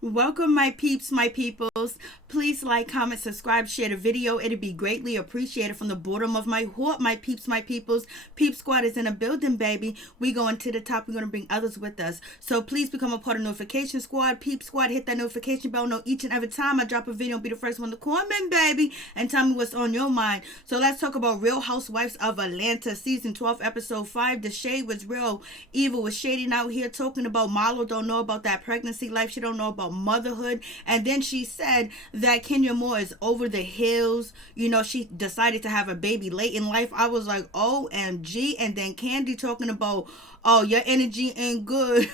Welcome, my peeps, my peoples. Please like, comment, subscribe, share the video. It'd be greatly appreciated from the bottom of my heart, my peeps, my peoples. Peep Squad is in a building, baby. We going to the top. We're going to bring others with us. So please become a part of Notification Squad. Peep Squad, hit that notification bell. Know each and every time I drop a video, be the first one to comment, baby, and tell me what's on your mind. So let's talk about Real Housewives of Atlanta, season 12, episode 5. The shade was real. Evil was shading out here, talking about Marlo don't know about that pregnancy life. She don't know about motherhood. And then she said that Kenya Moore is over the hills. You know, she decided to have a baby late in life. I was like, OMG. And then Candy talking about, oh, your energy ain't good.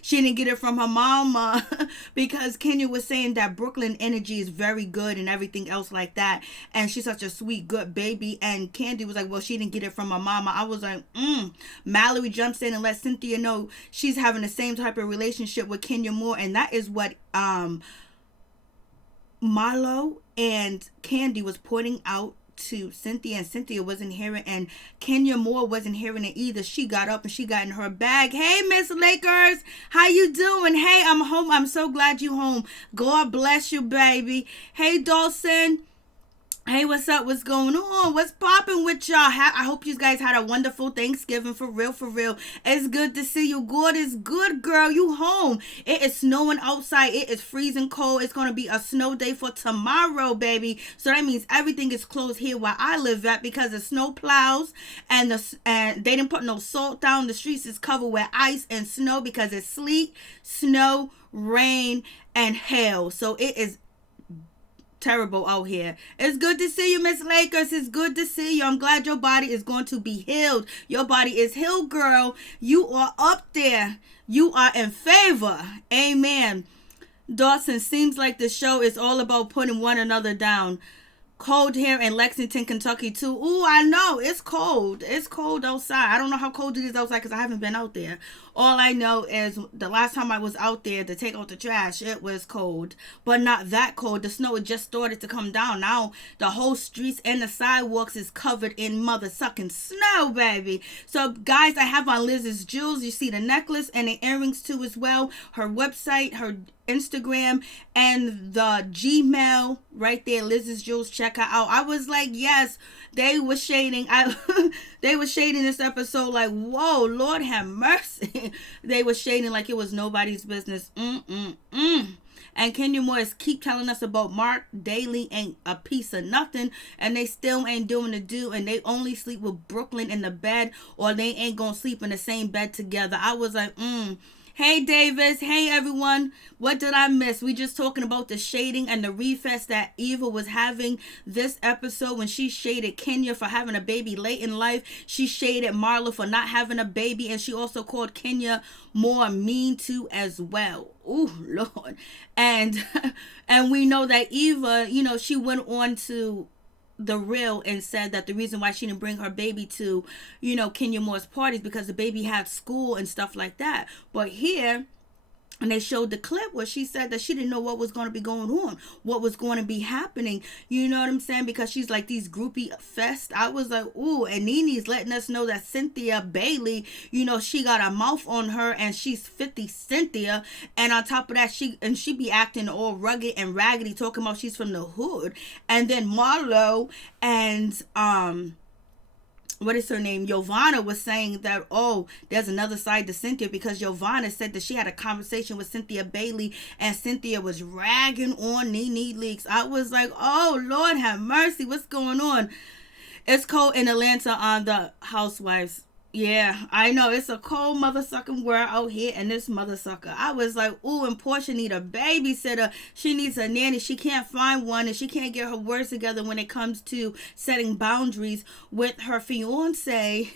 She didn't get it from her mama because Kenya was saying that Brooklyn energy is very good and everything else like that. And she's such a sweet, good baby. And Candy was like, well, she didn't get it from her mama. I was like, Mallory jumps in and lets Cynthia know she's having the same type of relationship with Kenya Moore. And that is what Marlo and Candy was pointing out to Cynthia, and Cynthia wasn't hearing, and Kenya Moore wasn't hearing it either. She got up and she got in her bag. Hey, Miss Lakers, how you doing? Hey, I'm home. I'm so glad you home. God bless you, baby. Hey, Dawson. Hey, what's up? What's going on? What's popping with y'all? I hope you guys had a wonderful Thanksgiving, for real, for real. It's good to see you. God is good, girl. You home. It is snowing outside. It is freezing cold. It's going to be a snow day for tomorrow, baby. So that means everything is closed here where I live at because the snow plows and they didn't put no salt down. The streets is covered with ice and snow because it's sleet, snow, rain, and hail. So it is terrible out here. It's good to see you, Miss Lakers. It's good to see you. I'm glad your body is going to be healed. Your body is healed, girl. You are up there. You are in favor. Amen. Dawson, seems like the show is all about putting one another down. Cold here in Lexington, Kentucky too. Ooh, I know. It's cold. It's cold outside. I don't know how cold it is outside because I haven't been out there. All I know is the last time I was out there to take out the trash, it was cold. But not that cold. The snow had just started to come down. Now the whole streets and the sidewalks is covered in mother sucking snow, baby. So guys, I have on Liz's jewels. You see the necklace and the earrings too as well. Her website, her Instagram, and the Gmail right there, Liz's Jewels. Check her out. I was like, yes, they were shading. They were shading this episode like, whoa, Lord have mercy. They were shading like it was nobody's business. And Kenya Moore keep telling us about Mark Daly ain't a piece of nothing, and they still ain't doing the do, and they only sleep with Brooklyn in the bed, or they ain't gonna sleep in the same bed together. I was like, Hey Davis, hey everyone. What did I miss? We just talking about the shading and the refest that Eva was having this episode when she shaded Kenya for having a baby late in life. She shaded Marlo for not having a baby, and she also called Kenya Moore mean too as well. Oh Lord. And we know that Eva, you know, she went on to the real and said that the reason why she didn't bring her baby to, you know, Kenya Moore's parties because the baby had school and stuff like that. But here, and they showed the clip where she said that she didn't know what was going to be going on, what was going to be happening. You know what I'm saying? Because she's like these groupie fest. I was like, ooh, and Nene's letting us know that Cynthia Bailey, you know, she got a mouth on her and she's 50 Cynthia. And on top of that, she be acting all rugged and raggedy, talking about she's from the hood. And then Marlo and, what is her name? Giovanna was saying that, oh, there's another side to Cynthia because Giovanna said that she had a conversation with Cynthia Bailey and Cynthia was ragging on Nene Leakes. I was like, oh, Lord have mercy. What's going on? It's cold in Atlanta on the Housewives. Yeah, I know. It's a cold mother-sucking world out here, and this mother-sucker. I was like, ooh, and Portia need a babysitter. She needs a nanny. She can't find one, and she can't get her words together when it comes to setting boundaries with her fiance,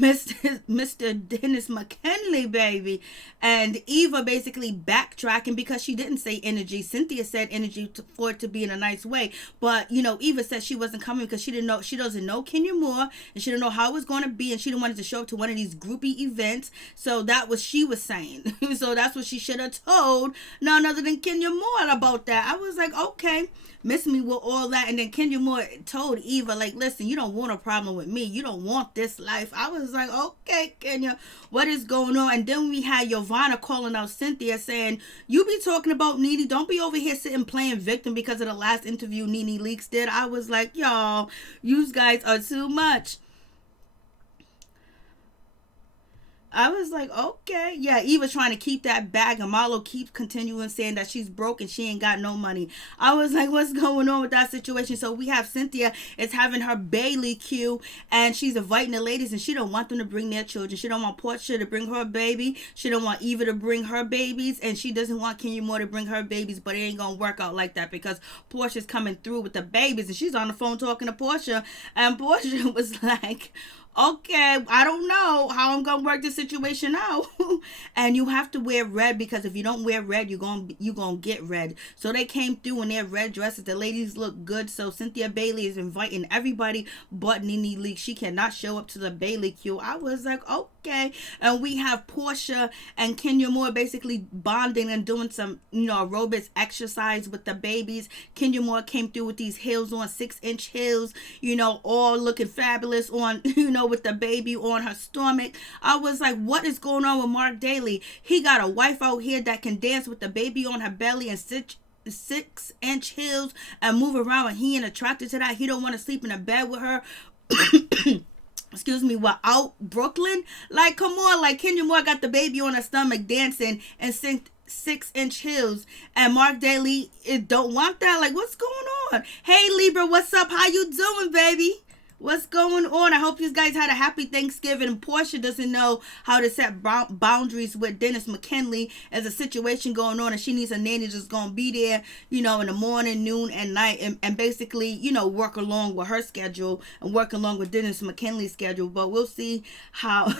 Mr. Dennis McKinley, baby. And Eva basically backtracking because she didn't say energy. Cynthia said energy for it to be in a nice way. But, you know, Eva said she wasn't coming because she doesn't know Kenya Moore, and she didn't know how it was going to be, and she didn't want it to show up to one of these groupie events. So that was she was saying. So that's what she should have told none other than Kenya Moore about that. I was like, okay, miss me with all that. And then Kenya Moore told Eva, like, listen, you don't want a problem with me. You don't want this life. I was like, okay, Kenya, what is going on? And then we had Yovanna calling out Cynthia saying, you be talking about Nene. Don't be over here sitting playing victim because of the last interview Nene Leakes did. I was like, y'all, you guys are too much. I was like, okay. Yeah, Eva's trying to keep that bag, and Marlo keeps continuing saying that she's broke and she ain't got no money. I was like, what's going on with that situation? So we have Cynthia is having her Bailey queue, and she's inviting the ladies, and she don't want them to bring their children. She don't want Portia to bring her baby. She don't want Eva to bring her babies, and she doesn't want Kenya Moore to bring her babies, but it ain't gonna work out like that because Portia's coming through with the babies, and she's on the phone talking to Portia, and Portia was like, okay, I don't know how I'm gonna work this situation out. And you have to wear red because if you don't wear red, you're gonna get red. So they came through in their red dresses. The ladies look good. So Cynthia Bailey is inviting everybody but Nene Leakes. She cannot show up to the Bailey queue. I was like, okay. And we have Portia and Kenya Moore basically bonding and doing some, aerobics exercise with the babies. Kenya Moore came through with these heels on, 6-inch heels, all looking fabulous on, with the baby on her stomach. I was like, what is going on with Mark Daly? He got a wife out here that can dance with the baby on her belly and 6-inch heels and move around, and he ain't attracted to that. He don't want to sleep in a bed with her. Excuse me, without Brooklyn. Like, come on, like Kenya Moore got the baby on her stomach dancing and 6-inch heels, and Mark Daly don't want that. Like, what's going on? Hey Libra, what's up? How you doing, baby? What's going on? I hope you guys had a happy Thanksgiving. Portia doesn't know how to set boundaries with Dennis McKinley. There's a situation going on and she needs a nanny that's going to be there, in the morning, noon, and night, and basically, work along with her schedule and work along with Dennis McKinley's schedule. But we'll see how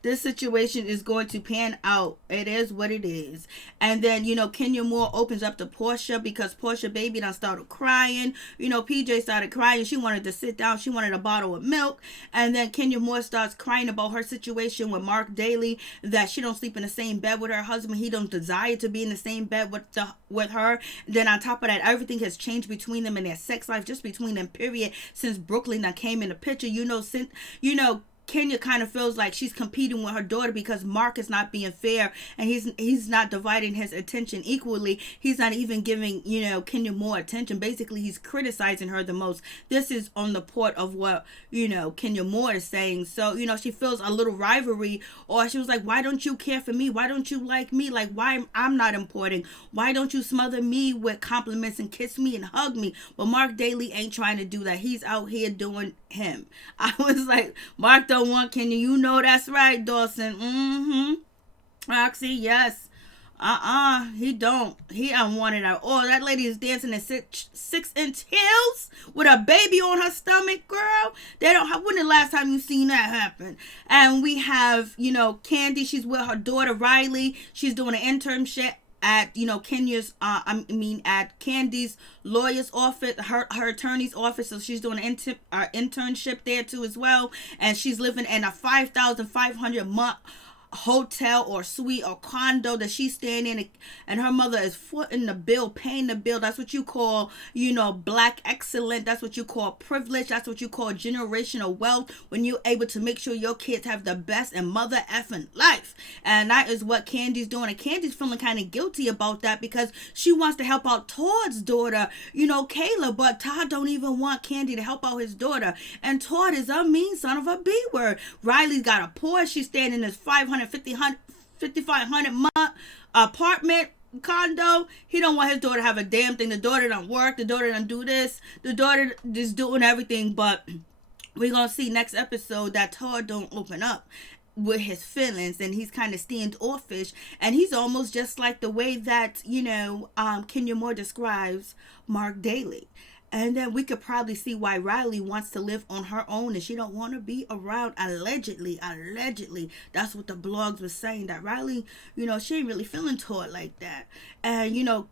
this situation is going to pan out. It is what it is. And then, Kenya Moore opens up to Portia because Portia baby done started crying. PJ started crying. She wanted to sit down. She wanted a bottle of milk. And then Kenya Moore starts crying about her situation with Mark Daly, that she don't sleep in the same bed with her husband. He don't desire to be in the same bed with her. Then on top of that, everything has changed between them and their sex life, just between them, period, since Brooklyn that came in the picture. Kenya kind of feels like she's competing with her daughter because Mark is not being fair and he's not dividing his attention equally. He's not even giving, Kenya more attention. Basically, he's criticizing her the most. This is on the part of what, Kenya Moore is saying. So, she feels a little rivalry, or she was like, why don't you care for me? Why don't you like me? Like, why I'm not important? Why don't you smother me with compliments and kiss me and hug me? But Mark Daly ain't trying to do that. He's out here doing him. I was like, Mark don't want Kenya. That's right, Dawson. Roxy, yes. He don't want it at all. That lady is dancing in 6-inch heels with a baby on her stomach, girl. When the last time you seen that happen? And we have, Candy. She's with her daughter Riley. She's doing an internship at at Candy's lawyer's office, her attorney's office. So she's doing an internship there too as well, and she's living in a $5,500 month hotel or suite or condo that she's staying in, and her mother is footing the bill, paying the bill. That's what you call, black excellent. That's what you call privilege. That's what you call generational wealth, when you're able to make sure your kids have the best and mother effing life. And that is what Candy's doing, and Candy's feeling kind of guilty about that because she wants to help out Todd's daughter, Kayla, but Todd don't even want Candy to help out his daughter, and Todd is a mean son of a B-word. Riley's got a Porsche. She's staying in this $5,500 month apartment condo. He don't want his daughter to have a damn thing. The daughter don't work. The daughter don't do this. The daughter is doing everything. But we're gonna see next episode that Todd don't open up with his feelings, and he's kind of standoffish, and he's almost just like the way that Kenya Moore describes Mark Daly. And then we could probably see why Riley wants to live on her own and she don't want to be around, allegedly. That's what the blogs were saying, that Riley, she ain't really feeling Todd like that. And,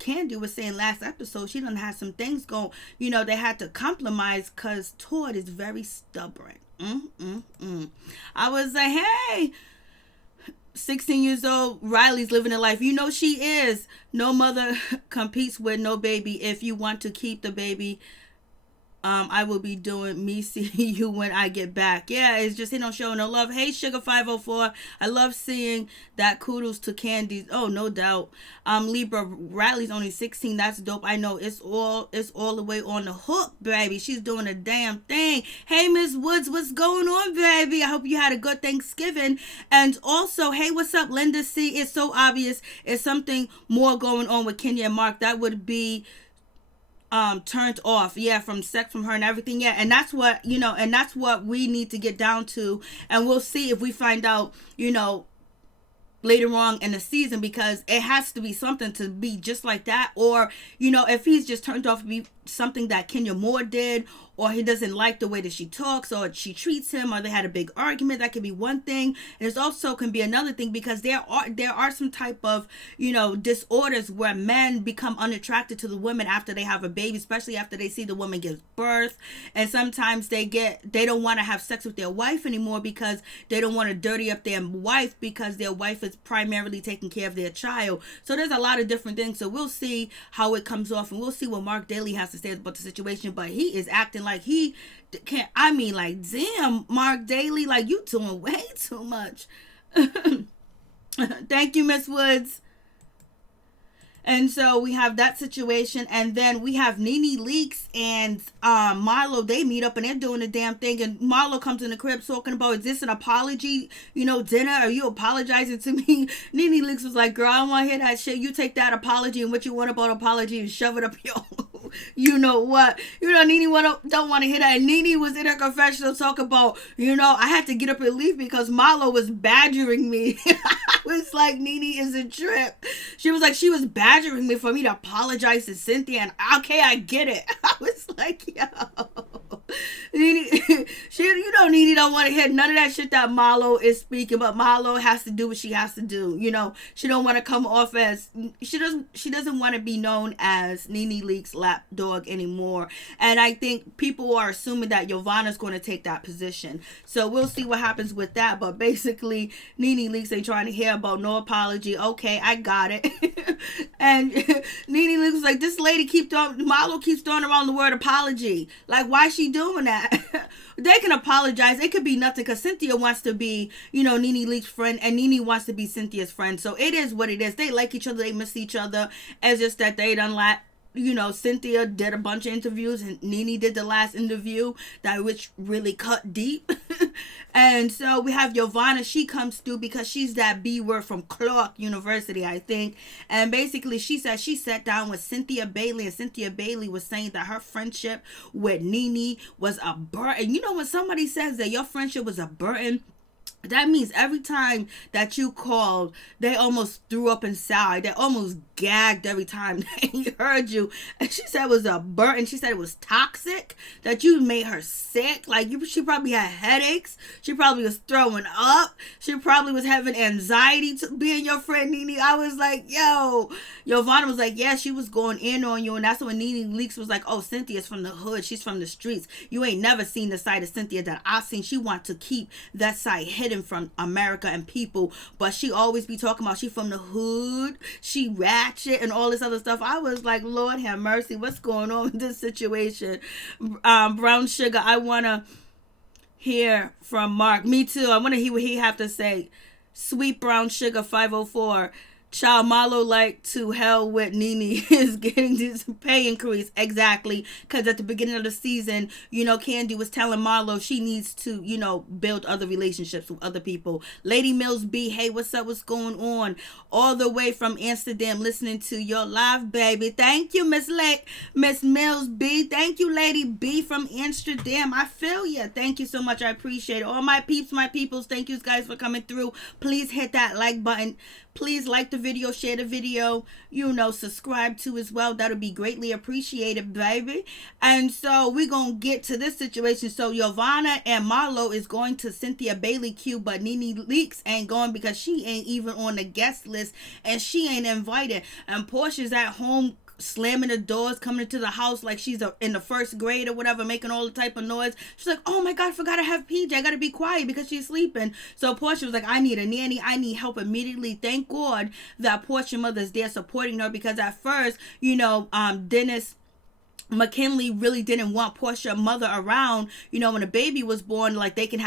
Candy was saying last episode, she done had some things going, they had to compromise because Todd is very stubborn. I was like, hey, 16 years old, Riley's living a life. You know she is. No mother competes with no baby. If you want to keep the baby, I will be doing me seeing you when I get back. Yeah, it's just he don't show no love. Hey, Sugar 504. I love seeing that. Kudos to Candy. Oh, no doubt. Libra, Riley's only 16. That's dope. I know it's all the way on the hook, baby. She's doing a damn thing. Hey, Miss Woods, what's going on, baby? I hope you had a good Thanksgiving. And also, hey, what's up, Linda C? It's so obvious. It's something more going on with Kenya and Mark. That would be turned off, yeah, from sex from her and everything, yeah, and that's what, and that's what we need to get down to, and we'll see if we find out, later on in the season, because it has to be something to be just like that, or if he's just turned off to be something that Kenya Moore did, or he doesn't like the way that she talks or she treats him, or they had a big argument. That could be one thing, and it also can be another thing, because there are some type of disorders where men become unattracted to the women after they have a baby, especially after they see the woman give birth, and sometimes they don't want to have sex with their wife anymore because they don't want to dirty up their wife, because their wife is primarily taking care of their child. So there's a lot of different things. So we'll see how it comes off, and we'll see what Mark Daly has to say about the situation. But he is acting like he can't. I mean, like, damn, Mark Daly, like, you doing way too much. Thank you, Miss Woods. And so we have that situation, and then we have Nene Leakes and Marlo. They meet up and they're doing the damn thing, and Marlo comes in the crib talking about, is this an apology, dinner? Are you apologizing to me? Nene Leakes was like, girl, I don't want to hear that shit. You take that apology and what you want about apology and shove it up your you know what? Nene don't want to hear that. And Nene was in her confessional talking about, I had to get up and leave because Marlo was badgering me. I was like, Nene is a trip. She was like, she was badgering me for me to apologize to Cynthia. And okay, I get it. I was like, yo. Nene, Nene don't want to hear none of that shit that Marlo is speaking, but Marlo has to do what she has to do. She don't want to come off as, she doesn't want to be known as Nene Leakes lapdog anymore. And I think people are assuming that Giovanna's going to take that position. So we'll see what happens with that. But basically, Nene Leakes ain't trying to hear about no apology. Okay, I got it. And Nene Leakes was like, this lady Marlo keeps throwing around the word apology. Like, why is she doing that? They can apologize. It could be nothing, because Cynthia wants to be, Nene Leakes' friend, and Nene wants to be Cynthia's friend. So it is what it is. They like each other. They miss each other. It's just that they done Cynthia did a bunch of interviews, and Nene did the last interview, which really cut deep. And so we have Giovanna. She comes through because she's that B word from Clark University, I think. And basically, she said she sat down with Cynthia Bailey, and Cynthia Bailey was saying that her friendship with Nene was a burden. When somebody says that your friendship was a burden, that means every time that you called, they almost threw up inside. They almost gagged every time they heard you. And she said it was a burden. She said it was toxic, that you made her sick. Like, she probably had headaches. She probably was throwing up. She probably was having anxiety to being your friend, Nene. I was like, yo. Giovanna was like, yeah, she was going in on you. And that's when Nene Leakes was like, oh, Cynthia's from the hood. She's from the streets. You ain't never seen the side of Cynthia that I've seen. She want to keep that side hidden from America and people, but she always be talking about she from the hood, she ratchet and all this other stuff. I was like, Lord have mercy, what's going on with this situation? Brown Sugar, I want to hear from Mark. Me too. I want to hear what he have to say. Sweet Brown Sugar 504. Child, Marlo like to hell with Nene is getting this pay increase. Exactly. Because at the beginning of the season, Candy was telling Marlo she needs to, build other relationships with other people. Lady Mills B, hey, what's up? What's going on? All the way from Amsterdam, listening to your live, baby. Thank you, Miss Mills B. Thank you, Lady B from Amsterdam. I feel you. Thank you so much. I appreciate it. All my peeps, my peoples, thank you guys for coming through. Please hit that like button. Please like the video, share the video, subscribe to as well. That'll be greatly appreciated, baby. And so we're going to get to this situation. So Giovanna and Marlo is going to Cynthia Bailey Q, but Nene Leakes ain't going because she ain't even on the guest list and she ain't invited. And Portia's at home slamming the doors, coming into the house like she's in the first grade or whatever, making all the type of noise. She's like, oh my God, I forgot to have PJ. I got to be quiet because she's sleeping. So Portia was like, I need a nanny. I need help immediately. Thank God that Portia mother's there supporting her, because at first, Dennis McKinley really didn't want Portia mother around, when a baby was born, like they can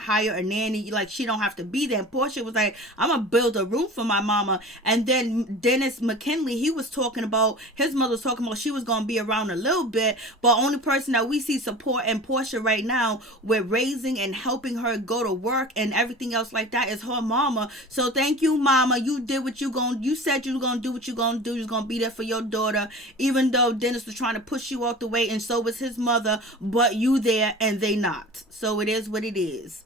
hire a nanny, like she don't have to be there. And Portia was like, I'm gonna build a room for my mama. And then Dennis McKinley, he was talking about, his mother was talking about she was gonna be around a little bit, but only person that we see supporting Portia right now with raising and helping her go to work and everything else like that is her mama. So thank you, mama. You did what you said you were gonna do what you gonna do. You're gonna be there for your daughter, even though Dennis was trying to push you out the way, and so was his mother, but you there and they not. So it is what it is.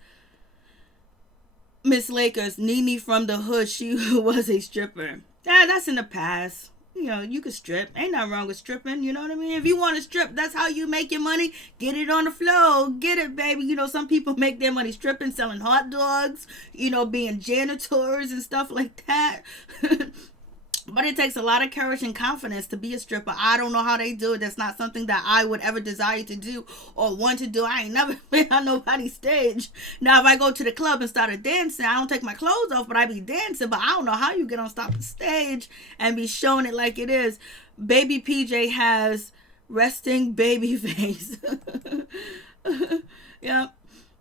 Miss Lakers, Nene from the hood, she was a stripper. That's in the past. You could strip. Ain't nothing wrong with stripping. You know what I mean? If you want to strip, that's how you make your money. Get it on the floor. Get it, baby. Some people make their money stripping, selling hot dogs, being janitors and stuff like that. But it takes a lot of courage and confidence to be a stripper. I don't know how they do it. That's not something that I would ever desire to do or want to do. I ain't never been on nobody's stage. Now, if I go to the club and start dancing, I don't take my clothes off, but I be dancing. But I don't know how you get on the stage and be showing it like it is. Baby PJ has resting baby face. Yep.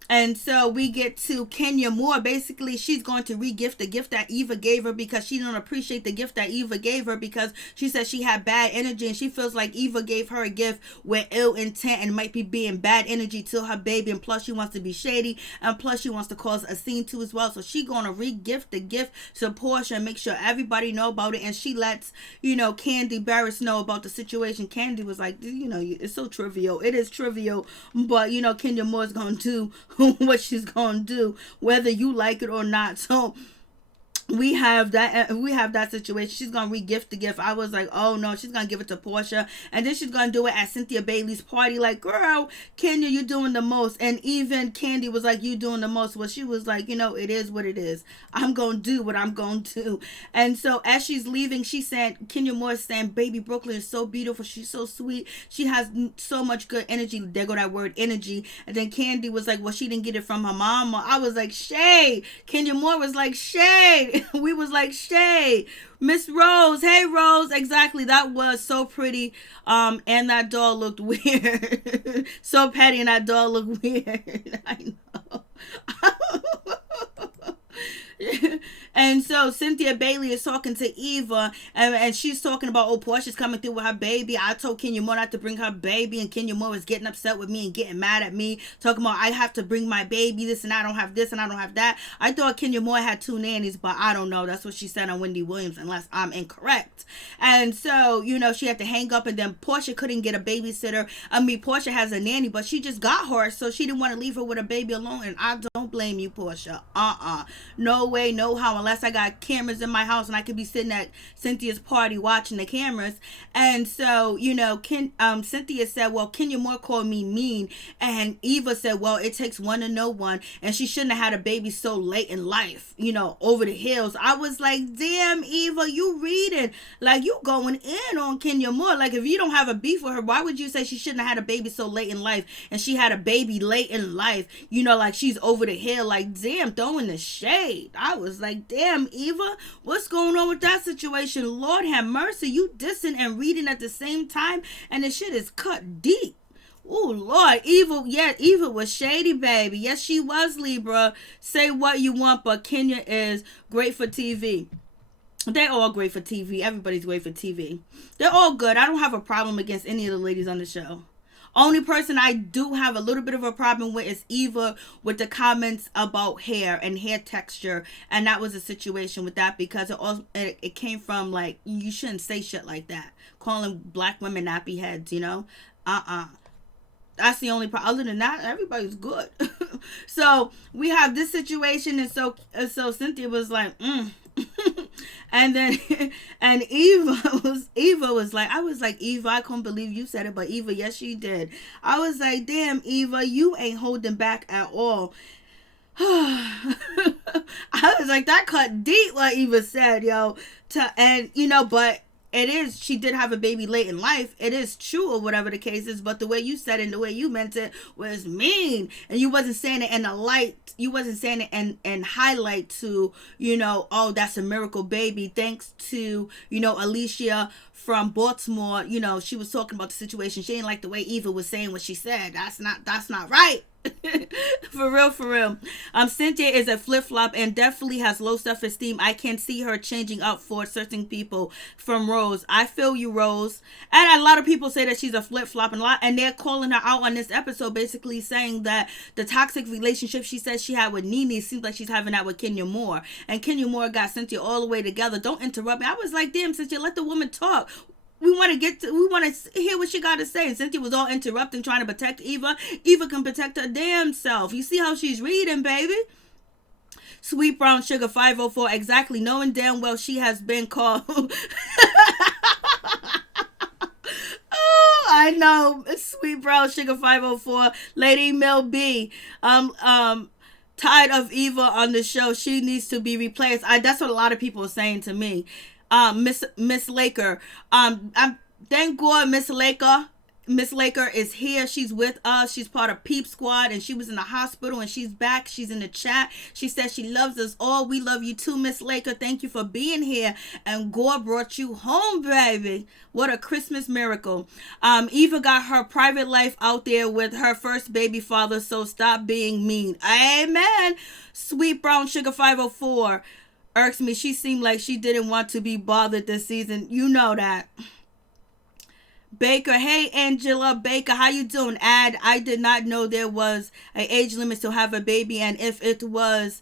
And so we get to Kenya Moore. Basically, she's going to re-gift the gift that Eva gave her, because she don't appreciate the gift that Eva gave her, because she said she had bad energy, and she feels like Eva gave her a gift with ill intent and might be being bad energy to her baby. And plus, she wants to be shady, and plus, she wants to cause a scene too as well. So she going to re-gift the gift to Portia and make sure everybody know about it. And she lets, Candy Barris know about the situation. Candy was like, it's so trivial. It is trivial, but, Kenya Moore's going to do what she's gonna do, whether you like it or not. So we have that situation. She's gonna re-gift the gift. I was like, oh no, she's gonna give it to Portia, and then she's gonna do it at Cynthia Bailey's party. Like, girl, Kenya, you doing the most. And even Candy was like, you doing the most. Well, she was like, it is what it is. I'm gonna do what I'm gonna do. And so as she's leaving, she said, Kenya Moore saying, baby Brooklyn is so beautiful. She's so sweet. She has so much good energy. There go that word, energy. And then Candy was like, well, she didn't get it from her mama. I was like, shade. Kenya Moore was like, shade. We was like, shade. Miss Rose, hey Rose, exactly. That was so pretty. And that doll looked weird. So petty, and that doll looked weird. I know. And so Cynthia Bailey is talking to Eva, and she's talking about, oh, Portia's coming through with her baby. I told Kenya Moore not to bring her baby, and Kenya Moore was getting upset with me and getting mad at me, talking about I have to bring my baby, this, and I don't have this, and I don't have that. I thought Kenya Moore had 2 nannies, but I don't know. That's what she said on Wendy Williams, unless I'm incorrect. And so, she had to hang up, and then Portia couldn't get a babysitter. Portia has a nanny, but she just got her, so she didn't want to leave her with a baby alone, and I don't blame you, Portia. No way, no how, unless I got cameras in my house and I could be sitting at Cynthia's party watching the cameras. And so, Cynthia said, well, Kenya Moore called me mean. And Eva said, well, it takes one to know one. And she shouldn't have had a baby so late in life, over the hills. I was like, damn, Eva, you reading. Like, you going in on Kenya Moore. Like, if you don't have a beef with her, why would you say she shouldn't have had a baby so late in life? And she had a baby late in life, like she's over the hill. Like, damn, throwing the shade. I was like, damn, Eva, what's going on with that situation? Lord have mercy. You dissing and reading at the same time, and the shit is cut deep. Oh, Lord, Eva was shady, baby. Yes, she was, Libra. Say what you want, but Kenya is great for TV. They're all great for TV. Everybody's great for TV. They're all good. I don't have a problem against any of the ladies on the show. Only person I do have a little bit of a problem with is Eva, with the comments about hair and hair texture. And that was a situation with that, because it came from, like, you shouldn't say shit like that. Calling black women nappy heads, That's the only problem. Other than that, everybody's good. So we have this situation, and so Cynthia was like, And then, and Eva was like, I was like, Eva, I couldn't believe you said it, but Eva, yes, she did. I was like, damn, Eva, you ain't holding back at all. I was like, that cut deep what Eva said, yo. But it is, she did have a baby late in life. It is true, or whatever the case is, but the way you said it and the way you meant it was mean. And you wasn't saying it in a light, you wasn't saying it and highlight to, oh, that's a miracle baby. Thanks to, Alicia from Baltimore, she was talking about the situation. She didn't like the way Eva was saying what she said. That's not right. For real. Cynthia is a flip-flop and definitely has low self-esteem. I can see her changing up for certain people. From Rose. I feel you, Rose. And a lot of people say that she's a flip-flop, and they're calling her out on this episode, basically saying that the toxic relationship she says she had with Nene seems like she's having that with Kenya Moore. And Kenya Moore got Cynthia all the way together. Don't interrupt me. I was like, damn, Cynthia, let the woman talk. We want to hear what she got to say. And Cynthia was all interrupting, trying to protect Eva. Eva can protect her damn self. You see how she's reading, baby? Sweet Brown Sugar 504, exactly, knowing damn well she has been called. Oh, I know. Sweet Brown Sugar 504, Lady Mel B. Tired of Eva on the show. She needs to be replaced. That's what a lot of people are saying to me. Miss Laker. Thank God Miss Laker is here. She's with us. She's part of Peep Squad, and she was in the hospital, and she's back. She's in the chat. She says she loves us all. We love you too, Miss Laker. Thank you for being here. And God brought you home, baby. What a Christmas miracle. Eva got her private life out there with her first baby father, so stop being mean. Amen. Sweet Brown Sugar 504. Irks me. She seemed like she didn't want to be bothered this season. You know that. Baker. Hey, Angela Baker. How you doing? I did not know there was an age limit to have a baby. And if it was,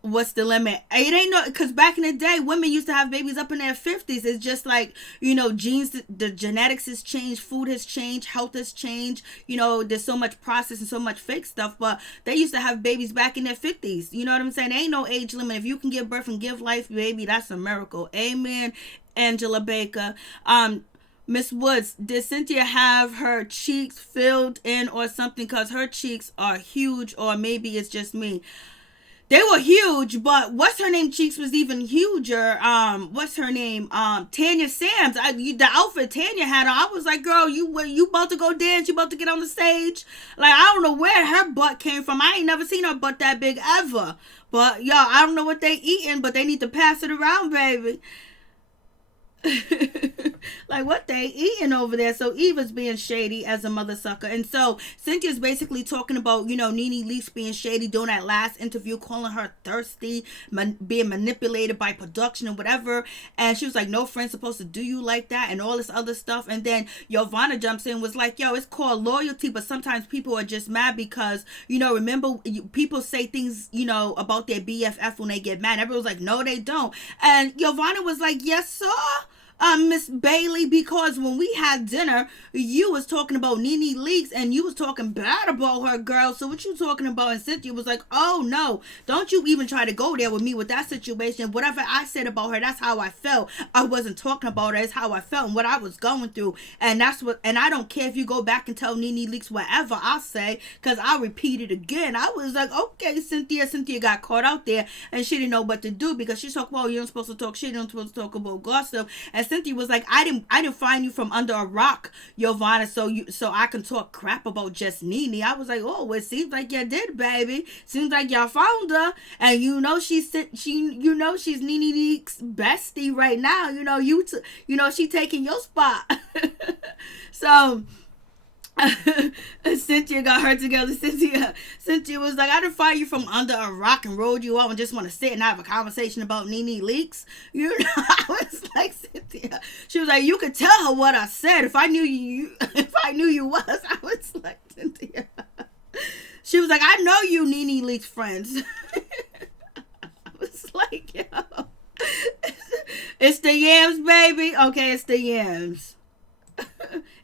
what's the limit? It ain't no, because back in the day, women used to have babies up in their 50s. It's just like, genes, the genetics has changed, food has changed, health has changed. There's so much processed and so much fake stuff, but they used to have babies back in their 50s. You know what I'm saying? There ain't no age limit. If you can give birth and give life, baby, that's a miracle. Amen, Angela Baker. Miss Woods, did Cynthia have her cheeks filled in or something? Because her cheeks are huge, or maybe it's just me. They were huge, but what's her name cheeks was even huger. What's her name? Tanya Sams. The outfit Tanya had on, I was like, girl, you about to go dance? You about to get on the stage? Like, I don't know where her butt came from. I ain't never seen her butt that big ever. But y'all, I don't know what they eating, but they need to pass it around, baby. Like, what they eating over there? So Eva's being shady as a mother sucker. And so Cynthia's basically talking about, Nene Leakes being shady during that last interview, calling her thirsty, being manipulated by production and whatever. And she was like, no friend's supposed to do you like that, and all this other stuff. And then Yovana jumps in, was like, yo, it's called loyalty, but sometimes people are just mad because, remember, people say things, about their BFF when they get mad. Everyone's like, no, they don't. And Yovana was like, yes, sir. Miss Bailey, because when we had dinner, you was talking about Nene Leakes and you was talking bad about her, girl. So what you talking about? And Cynthia was like, oh no, don't you even try to go there with me with that situation. Whatever I said about her, that's how I felt. I wasn't talking about her, it's how I felt and what I was going through. And I don't care if you go back and tell Nene Leakes whatever I'll say, because I'll repeat it again. I was like, okay, Cynthia got caught out there and she didn't know what to do, because she's talking about, you're not supposed to talk shit, you're not supposed to talk about gossip. And Cynthia was like, I didn't find you from under a rock, Yovana, so I can talk crap about just Nene. I was like, oh, it seems like you did, baby. Seems like y'all found her, and she's Nene Leakes' bestie right now. She taking your spot. So Cynthia got her together. Cynthia was like, I didn't find you from under a rock and rolled you up and just want to sit and have a conversation about Nene Leakes. I was like, Cynthia. She was like, you could tell her what I said. If I knew you was. I was like, Cynthia. She was like, I know you Nene Leakes friends. I was like, yo. It's the yams, baby. Okay, it's the yams.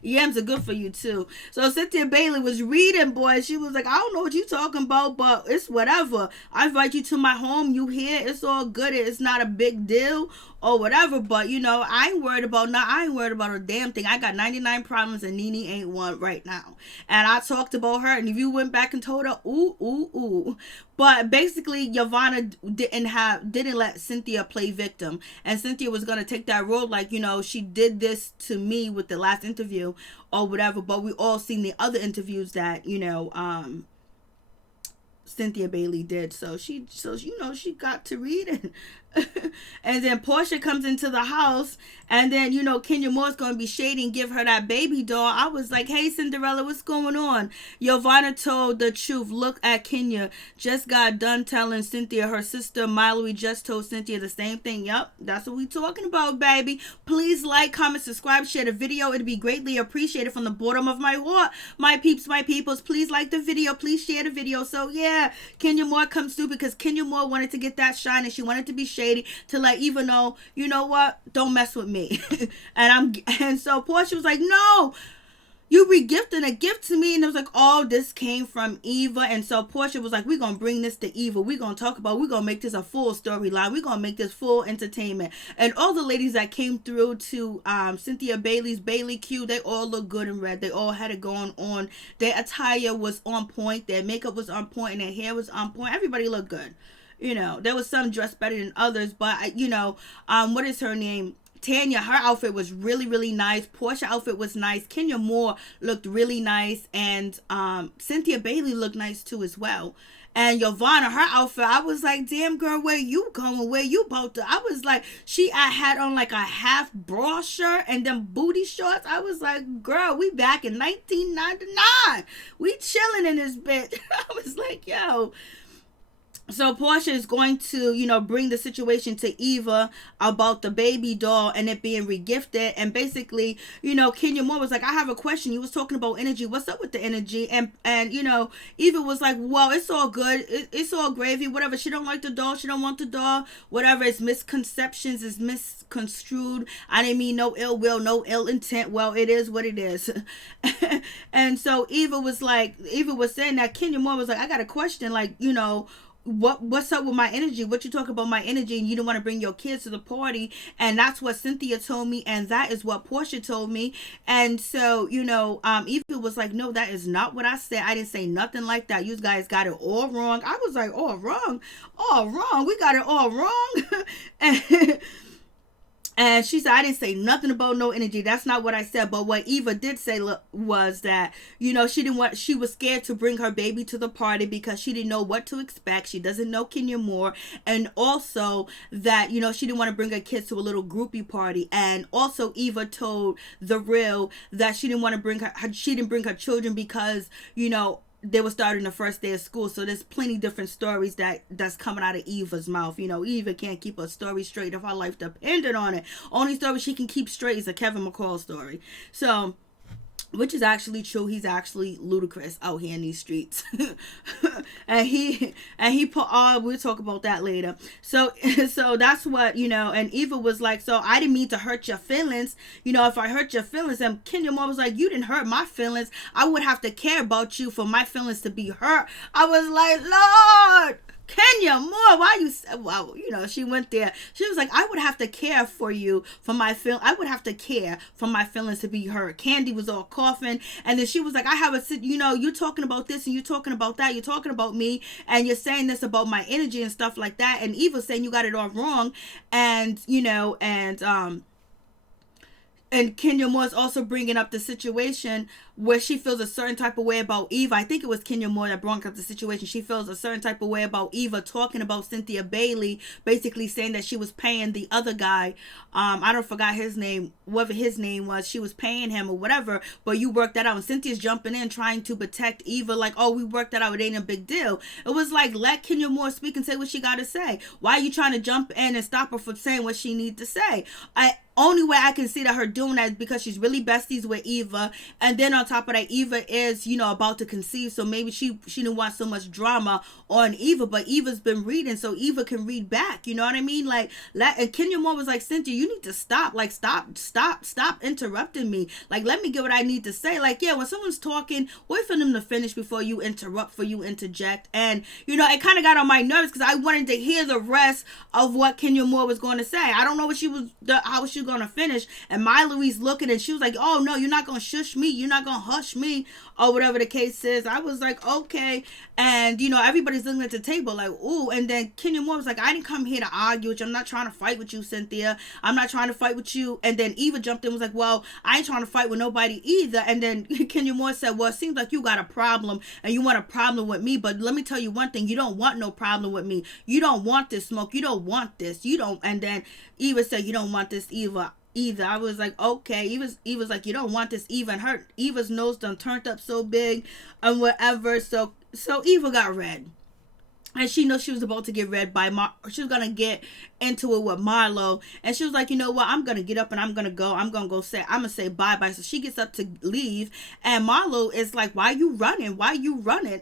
Yams are good for you too. So Cynthia Bailey was reading, boy. She was like, I don't know what you talking about, but it's whatever. I invite you to my home. You here? It's all good. It's not a big deal. or whatever. But I ain't worried about a damn thing. I got 99 problems and Nene ain't one right now. And I talked about her, and if you went back and told her, ooh. But basically, Yvonne didn't let Cynthia play victim, and Cynthia was gonna take that role, like, she did this to me with the last interview or whatever. But we all seen the other interviews that Cynthia Bailey did, so she got to read it. And then Portia comes into the house, and then Kenya Moore's gonna be shady and give her that baby doll. I was like, hey Cinderella, what's going on? Giovanna told the truth. Look at Kenya, just got done telling Cynthia her sister Miley just told Cynthia the same thing. Yup, that's what we talking about, baby. Please like, comment, subscribe, share the video. It'd be greatly appreciated from the bottom of my heart. My peeps, my peoples, please like the video, please share the video. So yeah, Kenya Moore comes through because Kenya Moore wanted to get that shine, and she wanted to be shady to let Eva know, you know what, don't mess with me. and so Portia was like, no, you regifting a gift to me. And it was like, oh, this came from Eva. And so Portia was like, we're gonna bring this to Eva, we're gonna make this a full storyline, we're gonna make this full entertainment. And all the ladies that came through to Cynthia Bailey's Bailey Q, they all look good in red. They all had it going on. Their attire was on point, their makeup was on point, and their hair was on point. Everybody looked good. There was some dressed better than others, but what is her name? Tanya, her outfit was really, really nice. Portia outfit was nice. Kenya Moore looked really nice, and Cynthia Bailey looked nice too as well. And Giovanna, her outfit, I was like, damn girl, where you going? Where you about to? I was like, I had on like a half bra shirt and then booty shorts. I was like, girl, we back in 1999. We chilling in this bitch. I was like, yo. So Portia is going to, bring the situation to Eva about the baby doll and it being regifted. And basically, Kenya Moore was like, I have a question. You was talking about energy. What's up with the energy? And Eva was like, well, it's all good. It's all gravy, whatever. She don't like the doll. She don't want the doll. Whatever. It's misconceptions. It's misconstrued. I didn't mean no ill will, no ill intent. Well, it is what it is. And so Eva was saying that Kenya Moore was like, I got a question. Like, what's up with my energy? What you talk about my energy, and you don't want to bring your kids to the party? And that's what Cynthia told me, and that is what Portia told me. And so Eva was like, no, that is not what I said. I didn't say nothing like that. You guys got it all wrong. I was like, all wrong, we got it all wrong. And she said, I didn't say nothing about no energy. That's not what I said. But what Eva did say was that, she was scared to bring her baby to the party because she didn't know what to expect. She doesn't know Kenya Moore. And also that, she didn't want to bring her kids to a little groupie party. And also Eva told The Real that she didn't want to bring her children because, they were starting the first day of school. So there's plenty different stories that's coming out of Eva's mouth. Eva can't keep a story straight if her life depended on it. Only story she can keep straight is a Kevin McCall story. So, which is actually true. He's actually ludicrous out here in these streets. and he put we'll talk about that later. So that's what, and Eva was like, so I didn't mean to hurt your feelings. If I hurt your feelings, and Kenya Moore was like, you didn't hurt my feelings. I would have to care about you for my feelings to be hurt. I was like, Lord, Kenya Moore, why you? Well, she went there. She was like, I would have to care for you for my I would have to care for my feelings to be hurt. Candy was all coughing, and then she was like, I have a, you're talking about this and you're talking about that. You're talking about me, and you're saying this about my energy and stuff like that. And Eva saying you got it all wrong, and And Kenya Moore's also bringing up the situation where she feels a certain type of way about Eva. I think it was Kenya Moore that brought up the situation. She feels a certain type of way about Eva talking about Cynthia Bailey, basically saying that she was paying the other guy. I don't forgot his name, whatever his name was. She was paying him or whatever, but you worked that out. And Cynthia's jumping in trying to protect Eva like, oh, we worked that out. It ain't a big deal. It was like, let Kenya Moore speak and say what she got to say. Why are you trying to jump in and stop her from saying what she needs to say? only way I can see that her doing that is because she's really besties with Eva, and then on top of that, Eva is, about to conceive, so maybe she didn't want so much drama on Eva, but Eva's been reading, so Eva can read back, you know what I mean? Like, and Kenya Moore was like, Cynthia, you need to stop, like, stop interrupting me, like, let me get what I need to say. Like, yeah, when someone's talking, wait for them to finish before you interrupt, for you interject. And it kind of got on my nerves because I wanted to hear the rest of what Kenya Moore was going to say. I don't know what how she was going to finish. And Louise looking, and she was like, oh no, you're not going to shush me, you're not going to hush me, or whatever the case is. I was like, okay. And everybody's looking at the table like, ooh. And then Kenya Moore was like, I didn't come here to argue with you, I'm not trying to fight with you, Cynthia, I'm not trying to fight with you. And then Eva jumped in and was like, well, I ain't trying to fight with nobody either. And then Kenya Moore said, well, it seems like you got a problem and you want a problem with me, but let me tell you one thing, you don't want no problem with me, you don't want this smoke, you don't want this, you don't. And then Eva said, you don't want this Eva either. I was like, okay. Eva's like, you don't want this Eva, and Eva's nose done turned up so big and whatever. So Eva got red. And she knows she was about to get read by she was going to get into it with Marlo. And she was like, you know what? I'm going to get up and I'm going to go. I'm going to say bye-bye. So she gets up to leave. And Marlo is like, why you running? Why you running?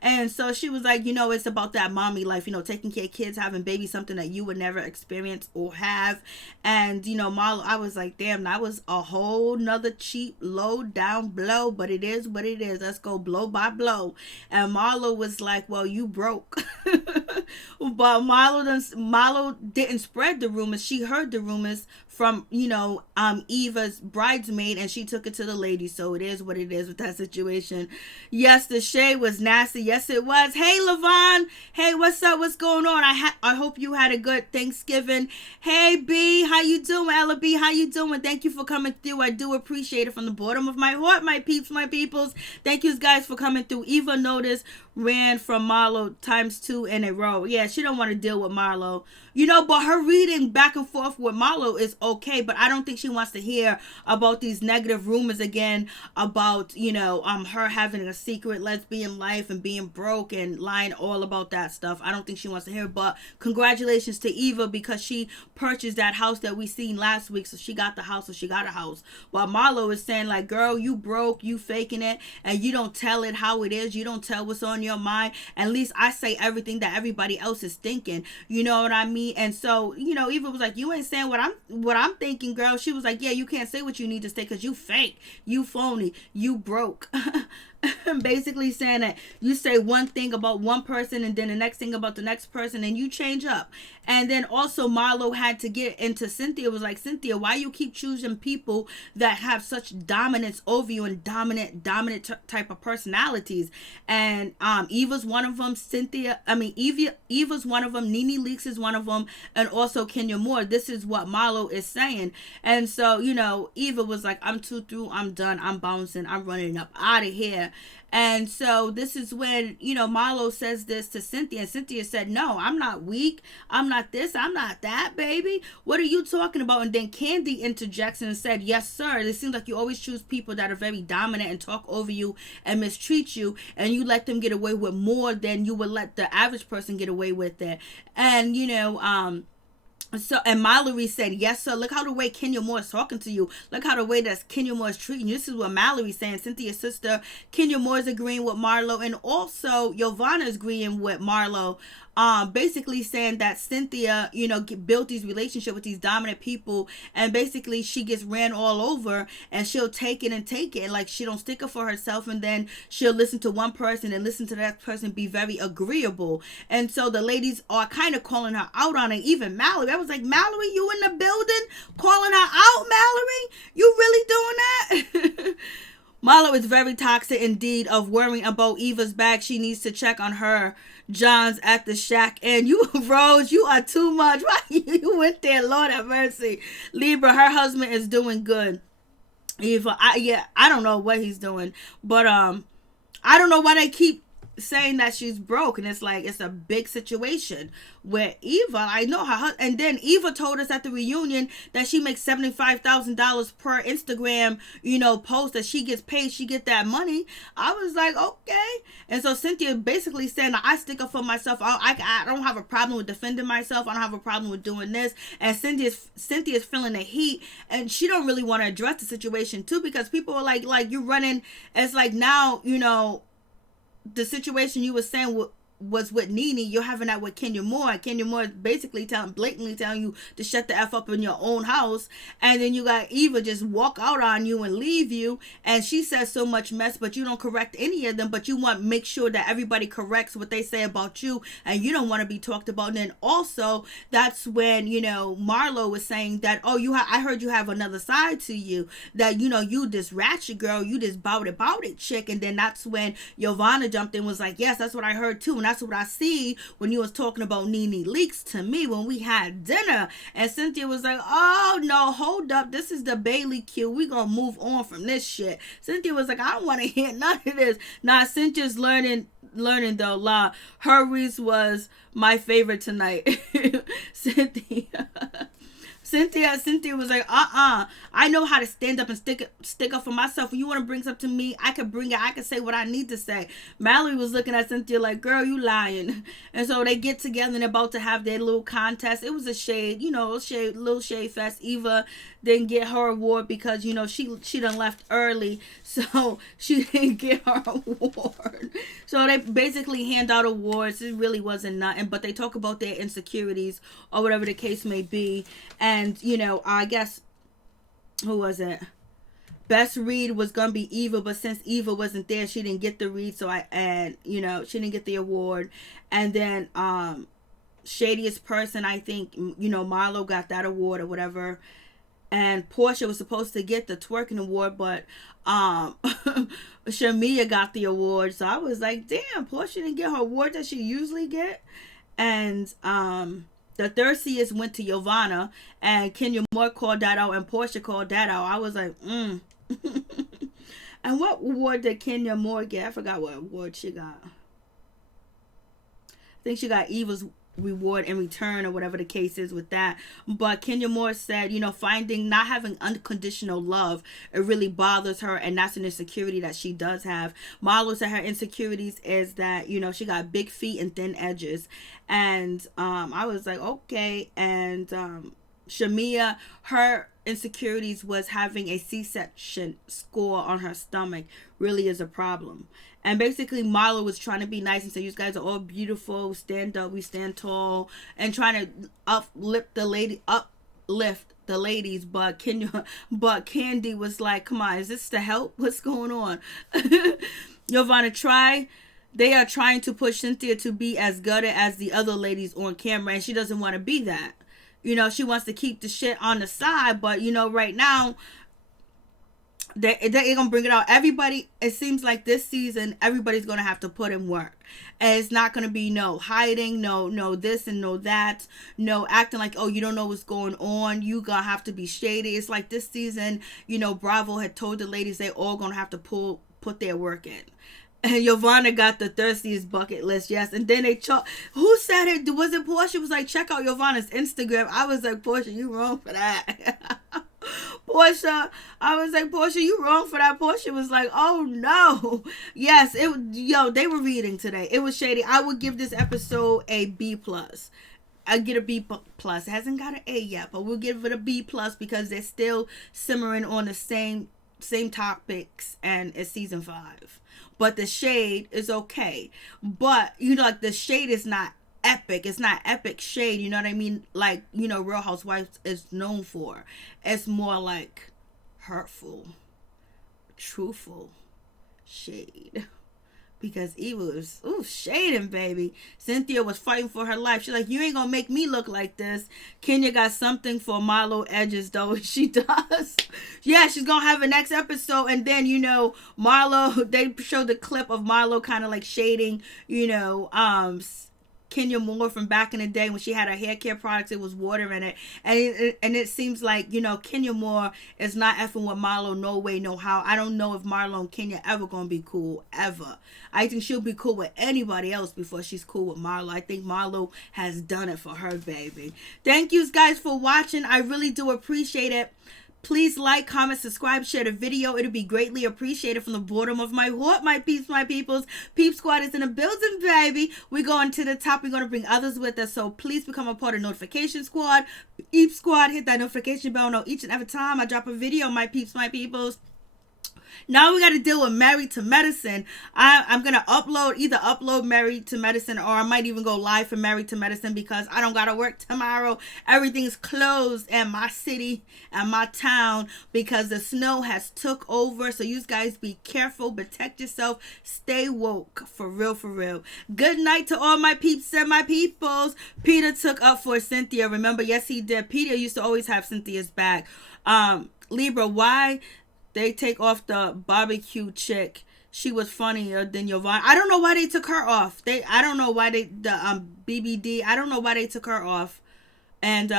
And so she was like, it's about that mommy life, taking care of kids, having babies, something that you would never experience or have. And, Marlo, I was like, damn, that was a whole nother cheap, low down blow. But it is what it is. Let's go blow by blow. And Marlo was like, well, you broke. But Marlo didn't spread the rumors. She heard the rumors from Eva's bridesmaid, and she took it to the ladies. So it is what it is with that situation. Yes, the shade was nasty. Yes, it was. Hey, Levon. Hey, what's up? What's going on? I hope you had a good Thanksgiving. Hey, B, how you doing? Ella B, how you doing? Thank you for coming through. I do appreciate it from the bottom of my heart, my peeps, my peoples. Thank you guys for coming through. Eva noticed ran from Marlo ×2 in a row. Yeah, she don't want to deal with Marlo. But her reading back and forth with Marlo is okay, but I don't think she wants to hear about these negative rumors again about, her having a secret lesbian life and being broke and lying all about that stuff. I don't think she wants to hear, but congratulations to Eva because she purchased that house that we seen last week, so she got the house, so she got a house. While Marlo is saying like, girl, you broke, you faking it, and you don't tell it how it is, you don't tell what's on your mind. At least I say everything that everybody else is thinking, you know what I mean? And so, Eva was like, you ain't saying what I'm thinking, girl. She was like, yeah, you can't say what you need to say because you fake, you phony, you broke. Basically saying that you say one thing about one person and then the next thing about the next person and you change up. And then also Marlo had to get into Cynthia. Was like, Cynthia, why you keep choosing people that have such dominance over you and dominant type of personalities? And Eva's one of them. Eva's one of them. Nene Leakes is one of them, and also Kenya Moore. This is what Marlo is saying. And so Eva was like, I'm too through. I'm done. I'm bouncing. I'm running up out of here. And so this is when, Marlo says this to Cynthia. And Cynthia said, no, I'm not weak. I'm not this. I'm not that, baby. What are you talking about? And then Candy interjects and said, yes, sir. It seems like you always choose people that are very dominant and talk over you and mistreat you. And you let them get away with more than you would let the average person get away with it. And, So, and Mallory said, yes, sir. Look how the way Kenya Moore is talking to you. Look how the way that Kenya Moore is treating you. This is what Mallory's saying. Cynthia's sister, Kenya Moore, is agreeing with Marlo. And also, Giovanna is agreeing with Marlo. Basically saying that Cynthia, built these relationships with these dominant people, and basically she gets ran all over, and she'll take it and take it. Like, she don't stick up for herself, and then she'll listen to one person and listen to that person, be very agreeable. And so the ladies are kind of calling her out on it. Even Mallory, I was like, Mallory, you in the building calling her out, Mallory? You really doing that? Marlo is very toxic indeed of worrying about Eva's bag. She needs to check on her Johns at the shack. And you, Rose, you are too much. Why you went there? Lord have mercy. Libra, her husband is doing good. Eva, I don't know what he's doing, but I don't know why they keep saying that she's broke, and it's like it's a big situation where Eva, I know her, and then Eva told us at the reunion that she makes $75,000 per Instagram, post that she gets paid, she get that money. I was like, okay. And so Cynthia basically saying, I stick up for myself. I don't have a problem with defending myself. I don't have a problem with doing this. And Cynthia's feeling the heat, and she don't really want to address the situation too, because people are like you're running. It's like now, the situation you were saying was with Nene, you're having that with Kenya Moore. And Kenya Moore is basically blatantly telling you to shut the F up in your own house. And then you got Eva just walk out on you and leave you. And she says so much mess, but you don't correct any of them. But you want to make sure that everybody corrects what they say about you. And you don't want to be talked about. And then also, that's when, Marlo was saying that, oh, I heard you have another side to you. That, you this ratchet girl, you this bout it chick. And then that's when Giovanna jumped in and was like, yes, that's what I heard too. And that's what I see when you was talking about Nene leaks to me when we had dinner. And Cynthia was like, oh no, hold up, this is the Bailey cue, we gonna move on from this shit. Cynthia was like, I don't want to hear none of this. Nah, Cynthia's learning though. La Hurries was my favorite tonight. Cynthia was like, I know how to stand up and stick up for myself. When you want to bring something to me, I can bring it. I can say what I need to say. Mallory was looking at Cynthia like, girl, you lying. And so they get together and they're about to have their little contest. It was a shade, little shade fest. Eva didn't get her award because, she done left early. So she didn't get her award. So they basically hand out awards. It really wasn't nothing. But they talk about their insecurities or whatever the case may be. And, I guess, who was it? Best read was going to be Eva, but since Eva wasn't there, she didn't get the read. So she didn't get the award. And then, shadiest person, I think, Marlo got that award or whatever. And Portia was supposed to get the twerking award, but, Shamia got the award. So I was like, damn, Portia didn't get her award that she usually get. And, the thirstiest went to Giovanna, and Kenya Moore called that out, and Portia called that out. I was like, And what award did Kenya Moore get? I forgot what award she got. I think she got Eva's reward in return or whatever the case is with that. But Kenya Moore said, finding not having unconditional love, it really bothers her, and that's an insecurity that she does have. Marlo said her insecurities is that, she got big feet and thin edges. And I was like, okay. And Shamia, her insecurities was having a C-section score on her stomach really is a problem. And basically Marlo was trying to be nice and say, you guys are all beautiful, stand up, we stand tall, and trying to uplift the ladies, but Candy was like, come on, is this to help? What's going on? Giovanna they are trying to push Cynthia to be as gutted as the other ladies on camera, and she doesn't want to be that. She wants to keep the shit on the side, but right now they're gonna bring it out. Everybody, it seems like this season everybody's gonna have to put in work, and it's not gonna be no hiding, no this and no that, no acting like, oh, you don't know what's going on, you gonna have to be shady. It's like this season, Bravo had told the ladies they all gonna have to put their work in. And Giovanna got the thirstiest bucket list, yes. And then who said it? Was it Portia? Was like, check out Giovanna's Instagram. I was like, Portia, you wrong for that. Portia, I was like, Portia, you wrong for that. Portia was like, oh no. Yes, they were reading today. It was shady. I would give this episode a B+. I get a B+. It hasn't got an A yet, but we'll give it a B+ because they're still simmering on the same topics, and it's season 5. But the shade is okay. But, like the shade is not epic. It's not epic shade. You know what I mean? Like, Real Housewives is known for. It's more like hurtful, truthful shade. Because Eva was, shading, baby. Cynthia was fighting for her life. She's like, you ain't gonna make me look like this. Kenya got something for Marlo edges, though. She does. Yeah, she's gonna have a next episode. And then, Marlo, they showed the clip of Marlo kind of like shading, Kenya Moore from back in the day when she had her hair care products. It was water in it, and it seems like, you know, Kenya Moore is not effing with Marlo, no way, no how. I don't know if Marlo and Kenya ever gonna be cool, ever. I think she'll be cool with anybody else before she's cool with Marlo. I think Marlo has done it for her, baby. Thank you guys for watching. I really do appreciate it. Please like, comment, subscribe, share the video. It'll be greatly appreciated from the bottom of my heart, my peeps, my peoples. Peep Squad is in the building, baby. We're going to the top. We're going to bring others with us. So please become a part of Notification Squad. Peep Squad, hit that notification bell. Know each and every time I drop a video, my peeps, my peoples. Now we got to deal with Married to Medicine. I'm going to either upload Married to Medicine, or I might even go live for Married to Medicine, because I don't got to work tomorrow. Everything's closed in my city and my town because the snow has took over. So you guys be careful, protect yourself, stay woke, for real, for real. Good night to all my peeps and my peoples. Peter took up for Cynthia. Remember, yes, he did. Peter used to always have Cynthia's back. Libra, why they take off the barbecue chick? She was funnier than Yvonne. I don't know why they took her off. I don't know why BBD. I don't know why they took her off. And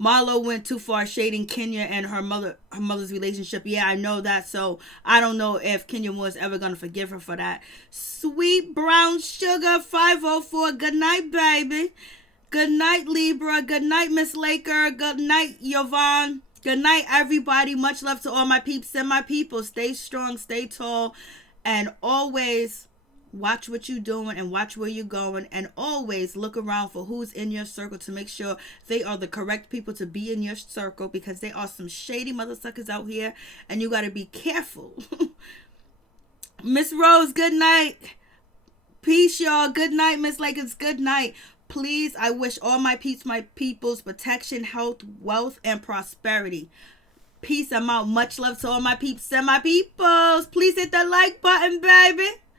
Marlo went too far shading Kenya and her mother's relationship. Yeah, I know that. So I don't know if Kenya was ever gonna forgive her for that. Sweet Brown Sugar 504. Good night, baby. Good night, Libra. Good night, Miss Laker. Good night, Yvonne. Good night, everybody. Much love to all my peeps and my people. Stay strong, stay tall, and always watch what you're doing and watch where you're going, and always look around for who's in your circle to make sure they are the correct people to be in your circle, because there are some shady mother suckers out here, and you got to be careful. Miss Rose, good night. Peace, y'all. Good night, Miss Lakers. Good night. Please, I wish all my peeps, my peoples, protection, health, wealth, and prosperity. Peace. I'm out. Much love to all my peeps and my peoples. Please hit the like button, baby.